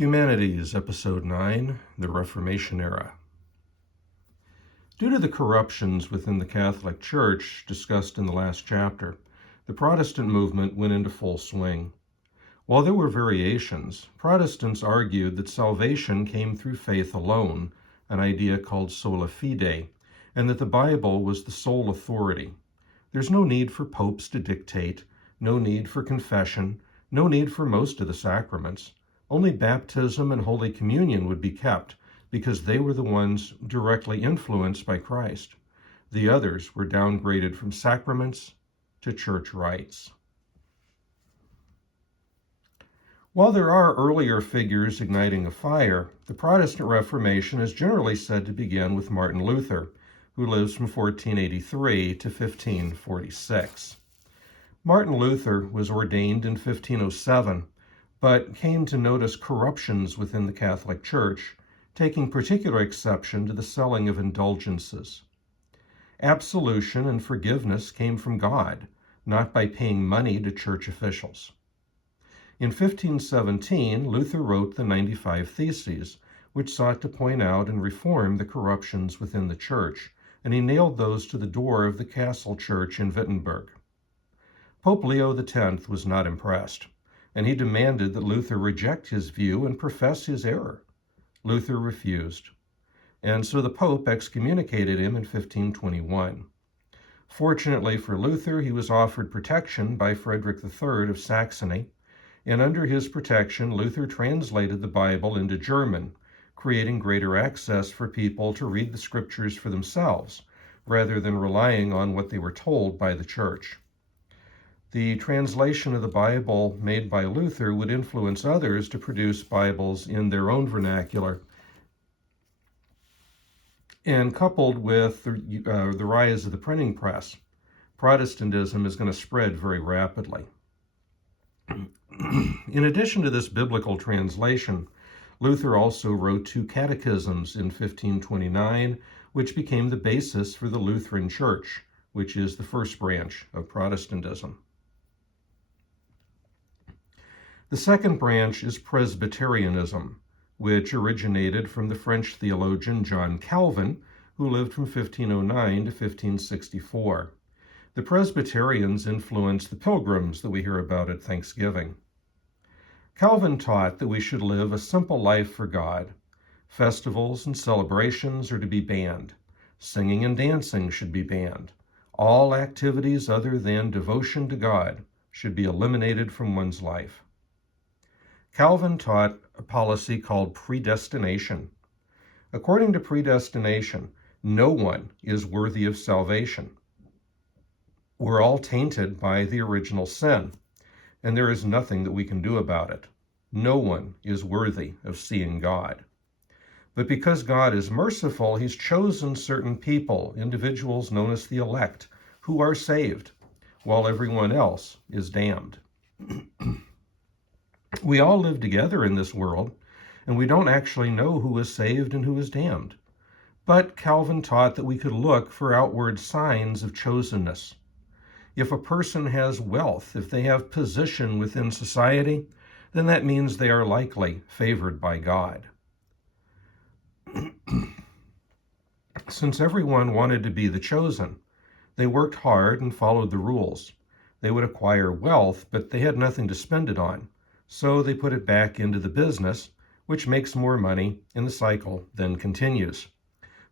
Humanities, Episode 9, The Reformation Era. Due to the corruptions within the Catholic Church discussed in the last chapter, the Protestant movement went into full swing. While there were variations, Protestants argued that salvation came through faith alone, an idea called sola fide, and that the Bible was the sole authority. There's no need for popes to dictate, no need for confession, no need for most of the sacraments. Only baptism and Holy Communion would be kept because they were the ones directly influenced by Christ. The others were downgraded from sacraments to church rites. While there are earlier figures igniting a fire, the Protestant Reformation is generally said to begin with Martin Luther, who lives from 1483 to 1546. Martin Luther was ordained in 1507, but came to notice corruptions within the Catholic Church, taking particular exception to the selling of indulgences. Absolution and forgiveness came from God, not by paying money to church officials. In 1517, Luther wrote the 95 Theses, which sought to point out and reform the corruptions within the Church, and he nailed those to the door of the Castle Church in Wittenberg. Pope Leo X was not impressed, and he demanded that Luther reject his view and profess his error. Luther refused, and so the Pope excommunicated him in 1521. Fortunately for Luther, he was offered protection by Frederick III of Saxony, and under his protection, Luther translated the Bible into German, creating greater access for people to read the scriptures for themselves, rather than relying on what they were told by the Church. The translation of the Bible made by Luther would influence others to produce Bibles in their own vernacular. And coupled with the rise of the printing press, Protestantism is going to spread very rapidly. In addition to this biblical translation, Luther also wrote 2 catechisms in 1529, which became the basis for the Lutheran Church, which is the first branch of Protestantism. The second branch is Presbyterianism, which originated from the French theologian John Calvin, who lived from 1509 to 1564. The Presbyterians influenced the Pilgrims that we hear about at Thanksgiving. Calvin taught that we should live a simple life for God. Festivals and celebrations are to be banned. Singing and dancing should be banned. All activities other than devotion to God should be eliminated from one's life. Calvin taught a policy called predestination. According to predestination, no one is worthy of salvation. We're all tainted by the original sin, and there is nothing that we can do about it. No one is worthy of seeing God. But because God is merciful, he's chosen certain people, individuals known as the elect, who are saved, while everyone else is damned. We all live together in this world, and we don't actually know who is saved and who is damned. But Calvin taught that we could look for outward signs of chosenness. If a person has wealth, if they have position within society, then that means they are likely favored by God. Since everyone wanted to be the chosen, they worked hard and followed the rules. They would acquire wealth, but they had nothing to spend it on. So they put it back into the business, which makes more money, and the cycle then continues.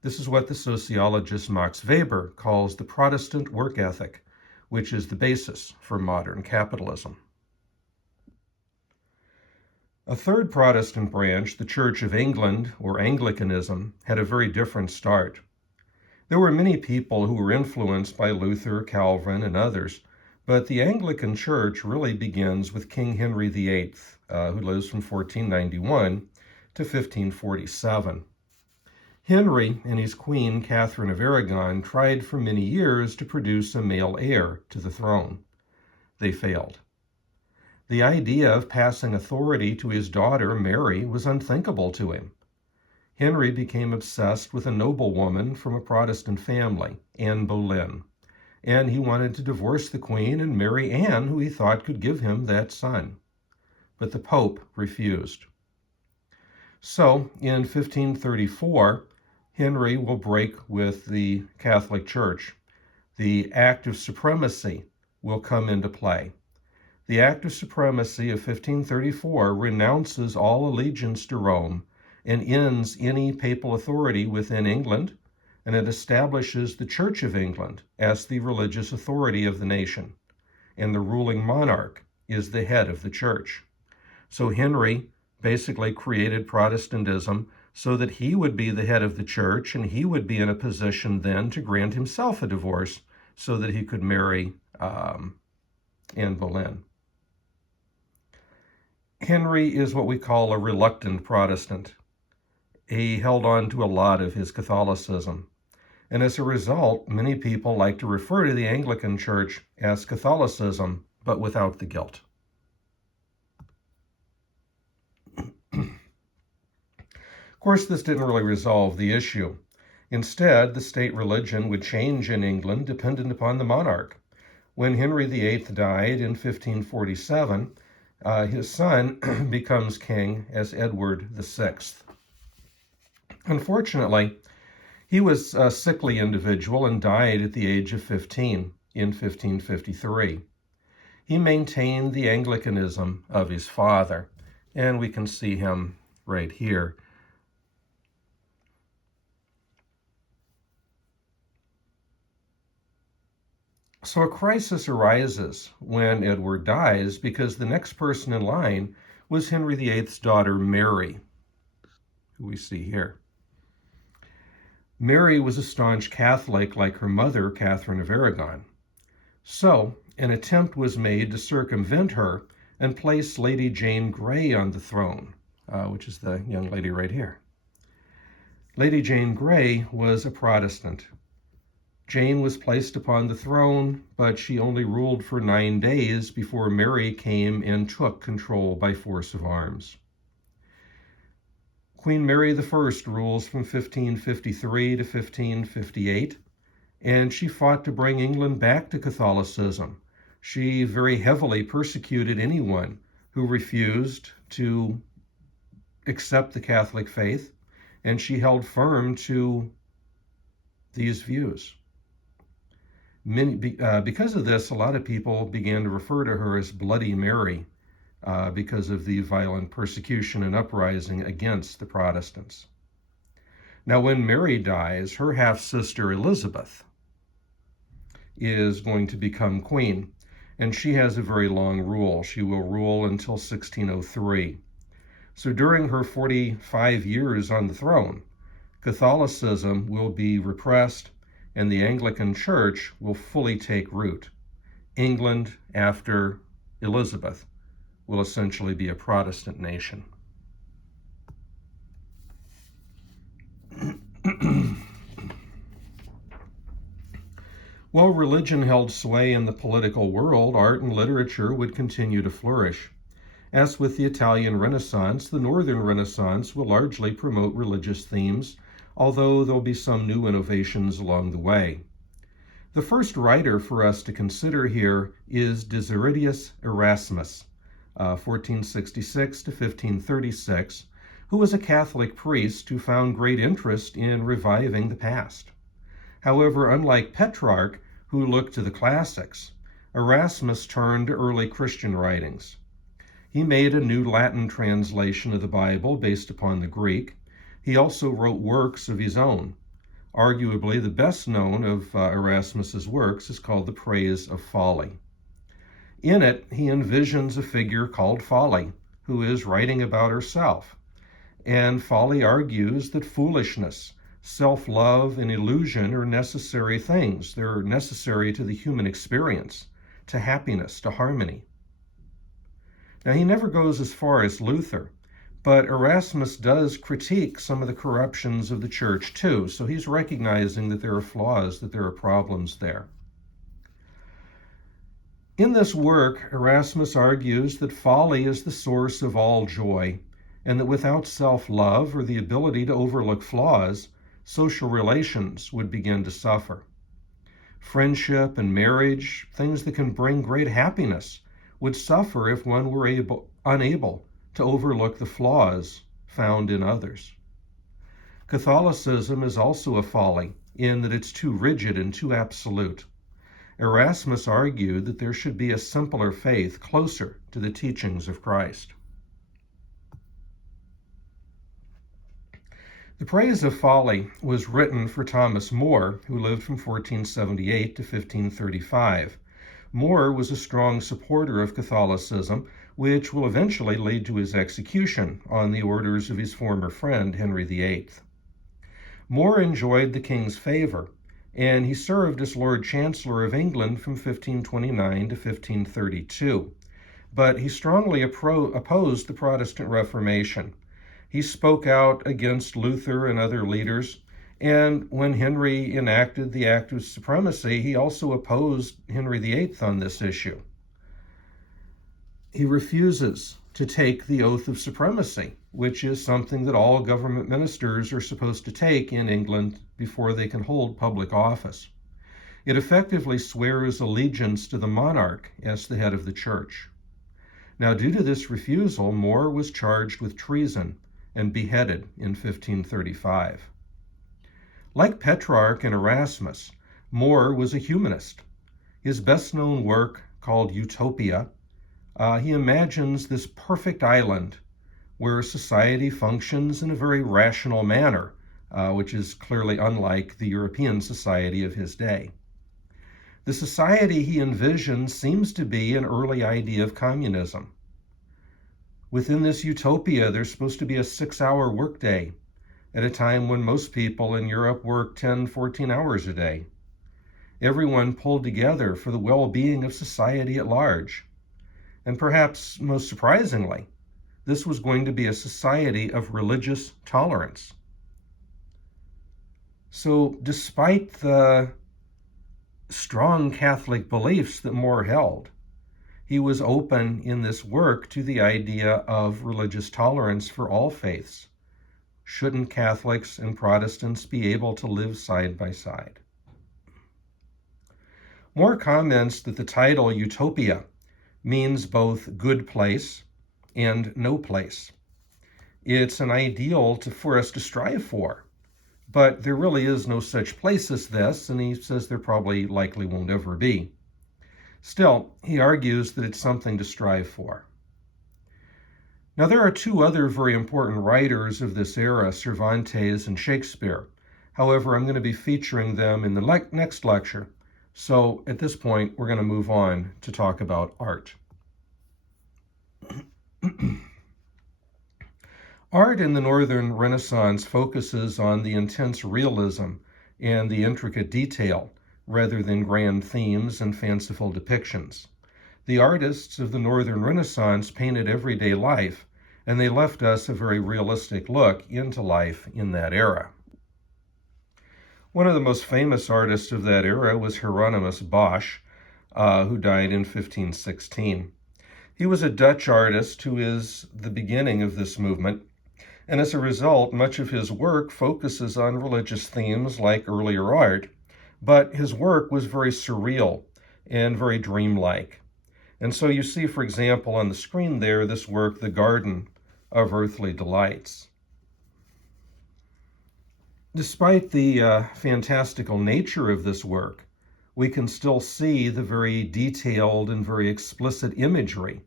This is what the sociologist Max Weber calls the Protestant work ethic, which is the basis for modern capitalism. A third Protestant branch, the Church of England, or Anglicanism, had a very different start. There were many people who were influenced by Luther, Calvin, and others, but the Anglican Church really begins with King Henry VIII, who lives from 1491 to 1547. Henry and his queen, Catherine of Aragon, tried for many years to produce a male heir to the throne. They failed. The idea of passing authority to his daughter, Mary, was unthinkable to him. Henry became obsessed with a noblewoman from a Protestant family, Anne Boleyn, and he wanted to divorce the queen and marry Anne, who he thought could give him that son. But the Pope refused. So in 1534, Henry will break with the Catholic Church. The Act of Supremacy will come into play. The Act of Supremacy of 1534 renounces all allegiance to Rome and ends any papal authority within England, and it establishes the Church of England as the religious authority of the nation, and the ruling monarch is the head of the church. So Henry basically created Protestantism so that he would be the head of the church, and he would be in a position then to grant himself a divorce so that he could marry Anne Boleyn. Henry is what we call a reluctant Protestant. He held on to a lot of his Catholicism. And as a result, many people like to refer to the Anglican Church as Catholicism, but without the guilt. Of course, this didn't really resolve the issue. Instead, the state religion would change in England dependent upon the monarch. When Henry VIII died in 1547, his son becomes king as Edward VI. Unfortunately, he was a sickly individual and died at the age of 15 in 1553. He maintained the Anglicanism of his father, and we can see him right here. So a crisis arises when Edward dies because the next person in line was Henry VIII's daughter, Mary, who we see here. Mary was a staunch Catholic like her mother, Catherine of Aragon. So an attempt was made to circumvent her and place Lady Jane Grey on the throne, which is the young lady right here. Lady Jane Grey was a Protestant. Jane was placed upon the throne, but she only ruled for 9 days before Mary came and took control by force of arms. Queen Mary I rules from 1553 to 1558, and she fought to bring England back to Catholicism. She very heavily persecuted anyone who refused to accept the Catholic faith, and she held firm to these views. Because of this, a lot of people began to refer to her as Bloody Mary because of the violent persecution and uprising against the Protestants. Now, when Mary dies, her half-sister Elizabeth is going to become queen, and she has a very long rule. She will rule until 1603. So during her 45 years on the throne, Catholicism will be repressed, and the Anglican Church will fully take root. England, after Elizabeth, will essentially be a Protestant nation. While religion held sway in the political world, art and literature would continue to flourish. As with the Italian Renaissance, the Northern Renaissance will largely promote religious themes, although there'll be some new innovations along the way. The first writer for us to consider here is Desiderius Erasmus, 1466 to 1536, who was a Catholic priest who found great interest in reviving the past. However, unlike Petrarch, who looked to the classics, Erasmus turned to early Christian writings. He made a new Latin translation of the Bible based upon the Greek. He also wrote works of his own. Arguably, the best known of Erasmus's works is called The Praise of Folly. In it, he envisions a figure called Folly, who is writing about herself. And Folly argues that foolishness, self-love, and illusion are necessary things. They're necessary to the human experience, to happiness, to harmony. Now, he never goes as far as Luther, but Erasmus does critique some of the corruptions of the church too, so he's recognizing that there are flaws, that there are problems there. In this work, Erasmus argues that folly is the source of all joy, and that without self-love or the ability to overlook flaws, social relations would begin to suffer. Friendship and marriage, things that can bring great happiness, would suffer if one were unable to overlook the flaws found in others. Catholicism is also a folly in that it's too rigid and too absolute. Erasmus argued that there should be a simpler faith closer to the teachings of Christ. The Praise of Folly was written for Thomas More, who lived from 1478 to 1535. More was a strong supporter of Catholicism, which will eventually lead to his execution on the orders of his former friend, Henry VIII. More enjoyed the king's favor, and he served as Lord Chancellor of England from 1529 to 1532. But he strongly opposed the Protestant Reformation. He spoke out against Luther and other leaders, and when Henry enacted the Act of Supremacy, he also opposed Henry VIII on this issue. He refuses to take the oath of supremacy, which is something that all government ministers are supposed to take in England before they can hold public office. It effectively swears allegiance to the monarch as the head of the church. Now, due to this refusal, More was charged with treason and beheaded in 1535. Like Petrarch and Erasmus, More was a humanist. His best-known work, called Utopia, he imagines this perfect island where society functions in a very rational manner, which is clearly unlike the European society of his day. The society he envisions seems to be an early idea of communism. Within this utopia, there's supposed to be a 6-hour workday at a time when most people in Europe work 10, 14 hours a day. Everyone pulled together for the well-being of society at large. And perhaps most surprisingly, this was going to be a society of religious tolerance. So despite the strong Catholic beliefs that More held, he was open in this work to the idea of religious tolerance for all faiths. Shouldn't Catholics and Protestants be able to live side by side? More comments that the title Utopia means both good place and no place. It's an ideal for us to strive for, but there really is no such place as this, and he says there probably likely won't ever be. Still, he argues that it's something to strive for. Now, there are two other very important writers of this era, Cervantes and Shakespeare. However, I'm going to be featuring them in the next lecture. So at this point, we're going to move on to talk about art. Art in the Northern Renaissance focuses on the intense realism and the intricate detail, rather than grand themes and fanciful depictions. The artists of the Northern Renaissance painted everyday life, and they left us a very realistic look into life in that era. One of the most famous artists of that era was Hieronymus Bosch, who died in 1516. He was a Dutch artist who is the beginning of this movement, and as a result, much of his work focuses on religious themes like earlier art, but his work was very surreal and very dreamlike. And so you see, for example, on the screen there, this work, The Garden of Earthly Delights. Despite the fantastical nature of this work, we can still see the very detailed and very explicit imagery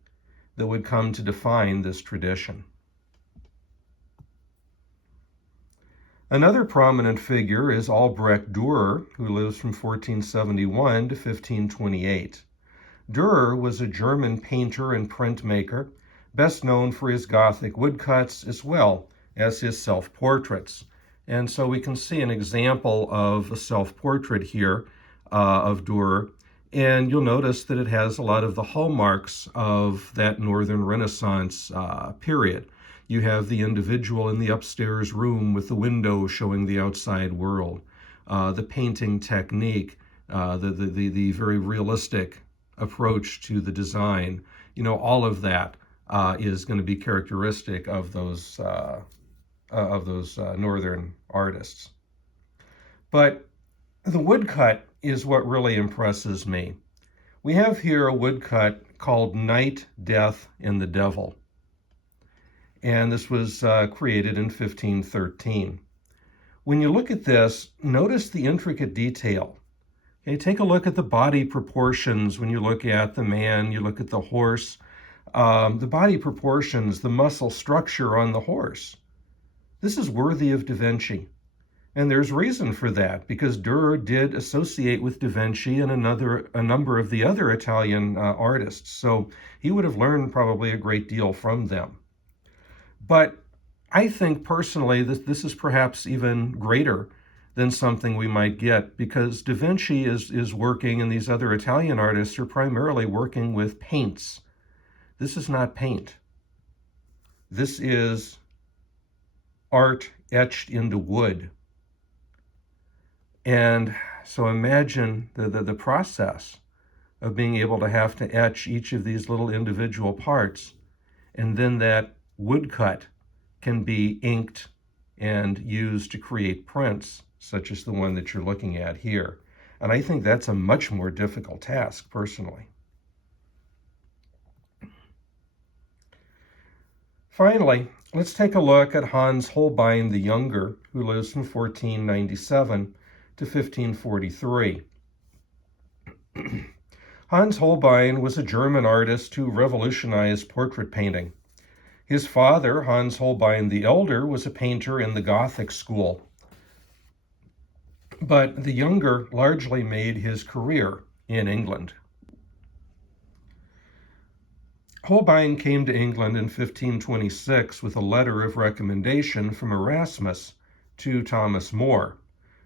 that would come to define this tradition. Another prominent figure is Albrecht Dürer, who lives from 1471 to 1528. Dürer was a German painter and printmaker, best known for his Gothic woodcuts as well as his self-portraits. And so we can see an example of a self-portrait here of Dürer, and you'll notice that it has a lot of the hallmarks of that Northern Renaissance period. You have the individual in the upstairs room with the window showing the outside world, the painting technique, the very realistic approach to the design. You know, all of that is going to be characteristic of those Northern artists. But the woodcut is what really impresses me. We have here a woodcut called Night, Death, and the Devil. and this was created in 1513. When you look at this, notice the intricate detail. Okay, take a look at the body proportions when you look at the man, you look at the horse. The body proportions, the muscle structure on the horse. This is worthy of Da Vinci. And there's reason for that, because Durer did associate with Da Vinci and a number of the other Italian artists. So he would have learned probably a great deal from them. But I think personally that this is perhaps even greater than something we might get, because Da Vinci is working, and these other Italian artists are primarily working with paints. This is not paint. This is art etched into wood. And so imagine the process of being able to have to etch each of these little individual parts, and then that woodcut can be inked and used to create prints, such as the one that you're looking at here. And I think that's a much more difficult task, personally. Finally, let's take a look at Hans Holbein the Younger, who lives from 1497 to 1543. Hans Holbein was a German artist who revolutionized portrait painting. His father, Hans Holbein the Elder, was a painter in the Gothic school. But the Younger largely made his career in England. Holbein came to England in 1526 with a letter of recommendation from Erasmus to Thomas More.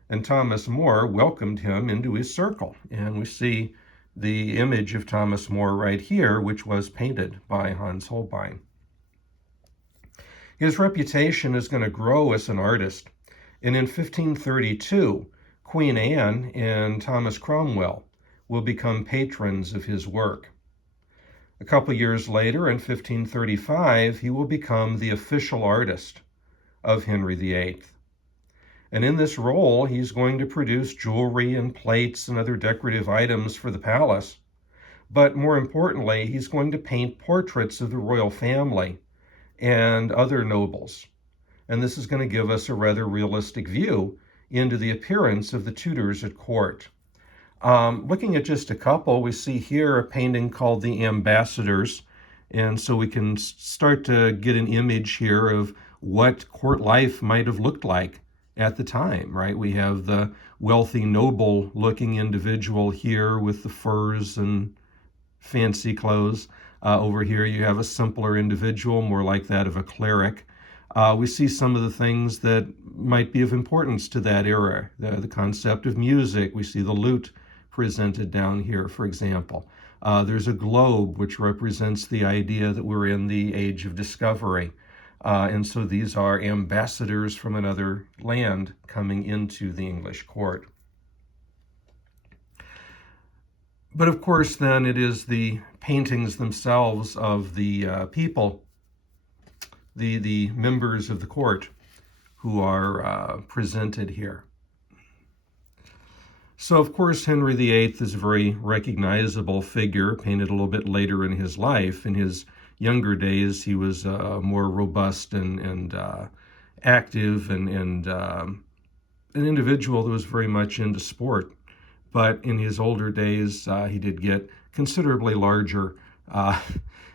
And Thomas More welcomed him into his circle. And we see the image of Thomas More right here, which was painted by Hans Holbein. His reputation is going to grow as an artist. And in 1532, Queen Anne and Thomas Cromwell will become patrons of his work. A couple years later, in 1535, he will become the official artist of Henry VIII. And in this role, he's going to produce jewelry and plates and other decorative items for the palace. But more importantly, he's going to paint portraits of the royal family and other nobles. And this is going to give us a rather realistic view into the appearance of the Tudors at court. Looking at just a couple, we see here a painting called The Ambassadors. And so we can start to get an image here of what court life might have looked like at the time, right? We have the wealthy noble looking individual here with the furs and fancy clothes. Over here you have a simpler individual, more like that of a cleric. We see some of the things that might be of importance to that era. The concept of music. We see the lute presented down here, for example. There's a globe, which represents the idea that we're in the age of discovery. And so these are ambassadors from another land coming into the English court. But of course, then it is the paintings themselves of the people, the members of the court, who are presented here. So, of course, Henry VIII is a very recognizable figure, painted a little bit later in his life. In his younger days, he was more robust and active and an individual that was very much into sport. But in his older days, he did get considerably larger,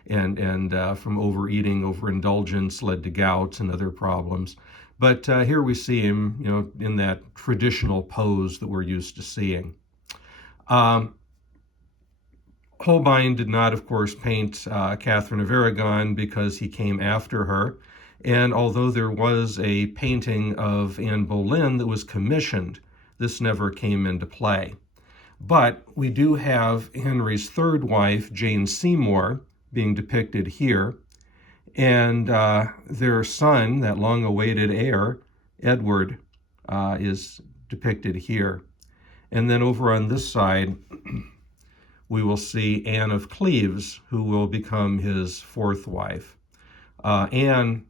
and from overeating, overindulgence led to gout and other problems. But here we see him, in that traditional pose that we're used to seeing. Holbein did not, of course, paint Catherine of Aragon because he came after her. And although there was a painting of Anne Boleyn that was commissioned, this never came into play. But we do have Henry's third wife, Jane Seymour, being depicted here. And their son, that long-awaited heir, Edward, is depicted here. And then over on this side, we will see Anne of Cleves, who will become his fourth wife. Anne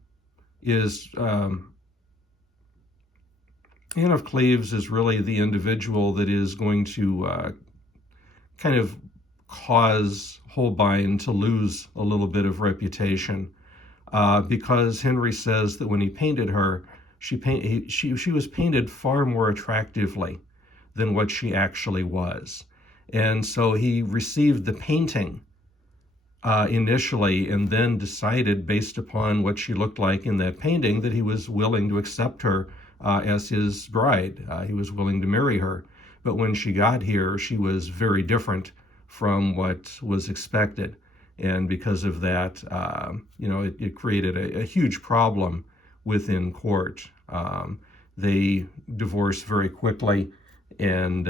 of Cleves is really the individual that is going to kind of cause Holbein to lose a little bit of reputation. because Henry says that when he painted her, she was painted far more attractively than what she actually was. And so he received the painting initially, and then decided, based upon what she looked like in that painting, that he was willing to accept her as his bride. He was willing to marry her. But when she got here, she was very different from what was expected. And because of that, it created a huge problem within court. They divorce very quickly and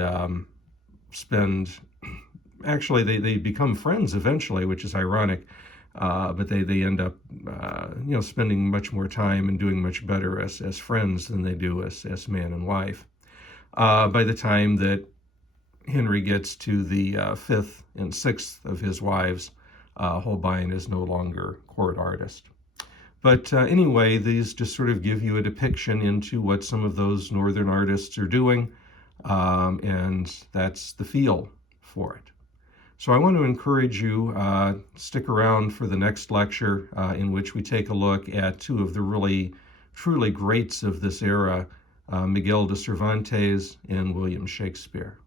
they become friends eventually, which is ironic, but they end up, spending much more time and doing much better as friends than they do as man and wife. By the time that Henry gets to the fifth and sixth of his wives, Holbein is no longer court artist. But anyway, these just sort of give you a depiction into what some of those northern artists are doing, and that's the feel for it. So I want to encourage you, stick around for the next lecture in which we take a look at two of the really, truly greats of this era, Miguel de Cervantes and William Shakespeare.